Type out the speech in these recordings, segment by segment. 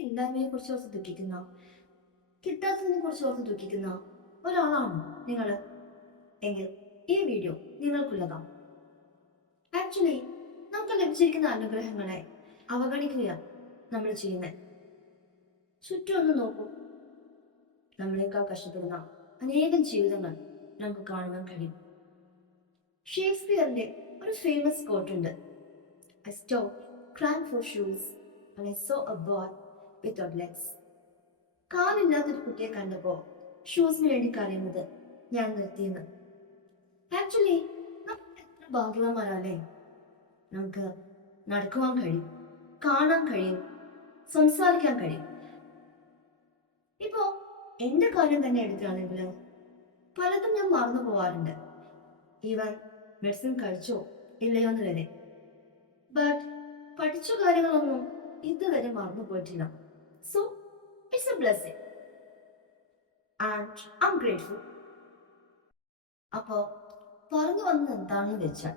ഇല്ലായ്മയെ കുറിച്ച് ഓർത്ത് ദുഃഖിക്കുന്ന, കിട്ടാത്തതിനെ കുറിച്ച് ഓർത്ത് ദുഃഖിക്കുന്ന ഒരാളാണോ നിങ്ങൾ? എങ്കിൽ ഈ വീഡിയോ നിങ്ങൾക്കുള്ളതാണ്. ആക്ച്വലി നമുക്ക് ലഭിച്ചിരിക്കുന്ന അനുഗ്രഹങ്ങളെ അവഗണിക്കുകയാണ് നമ്മൾ ചെയ്യുന്നത്. ചുറ്റും ഒന്ന് നോക്കൂ. നമ്മളെക്കാൾ കഷ്ടപ്പെടുന്ന അനേകം ജീവിതങ്ങൾ നമുക്ക് കാണുവാൻ കഴിയും. ഷേക്സ്പിയറിന്റെ ഒരു ഫേമസ് കോട്ട് ഉണ്ട്. I stopped crying for shoes when I saw a boy without legs. കാലില്ലാത്തൊരു കുട്ടിയെ കണ്ടപ്പോൾ ഷൂസിന് വേണ്ടി കരയുന്നത് ഞാൻ നിർത്തിയെന്ന്. ആക്ച്വലി നമ്മൾ എത്ര ഭാഗ്യവാന്മാരല്ലേ. നമുക്ക് നടക്കുവാൻ കഴിയും, കാണാൻ കഴിയും, സംസാരിക്കാൻ കഴിയും. ഇപ്പോ എന്റെ കാര്യം തന്നെ എടുക്കുകയാണെങ്കിൽ പലതും ഞാൻ മറന്നു പോവാറുണ്ട്. ഈവൻ മെഡിസിൻ കഴിച്ചോ ഇല്ലയോ എന്ന് വരെ. ബട്ട് പഠിച്ച കാര്യങ്ങളൊന്നും ഇതുവരെ മറന്നു പോയിട്ടില്ല. So it's a blessing and I am grateful. അപ്പോ പറഞ്ഞു വന്നത് എന്താണെന്ന് വെച്ചാൽ,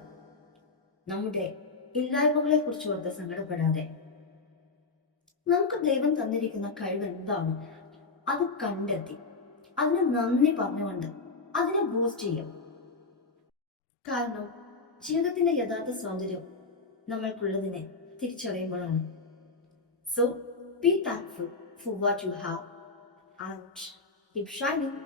നമ്മുടെ ഇല്ലായ്മകളെ കുറിച്ച് ഓർത്ത് സങ്കടപ്പെടാതെ നമുക്ക് ദൈവം തന്നിരിക്കുന്ന കഴിവ് എന്താണ് അത് കണ്ടെത്തി അതിന് നന്ദി പറഞ്ഞുകൊണ്ട് അതിനെ ബൂസ്റ്റ് ചെയ്യാം. കാരണം ജീവിതത്തിന്റെ യഥാർത്ഥ സൗന്ദര്യം നമ്മൾക്കുള്ളതിനെ തിരിച്ചറിയുമ്പോഴാണ്. So be thankful for what you have and keep shining.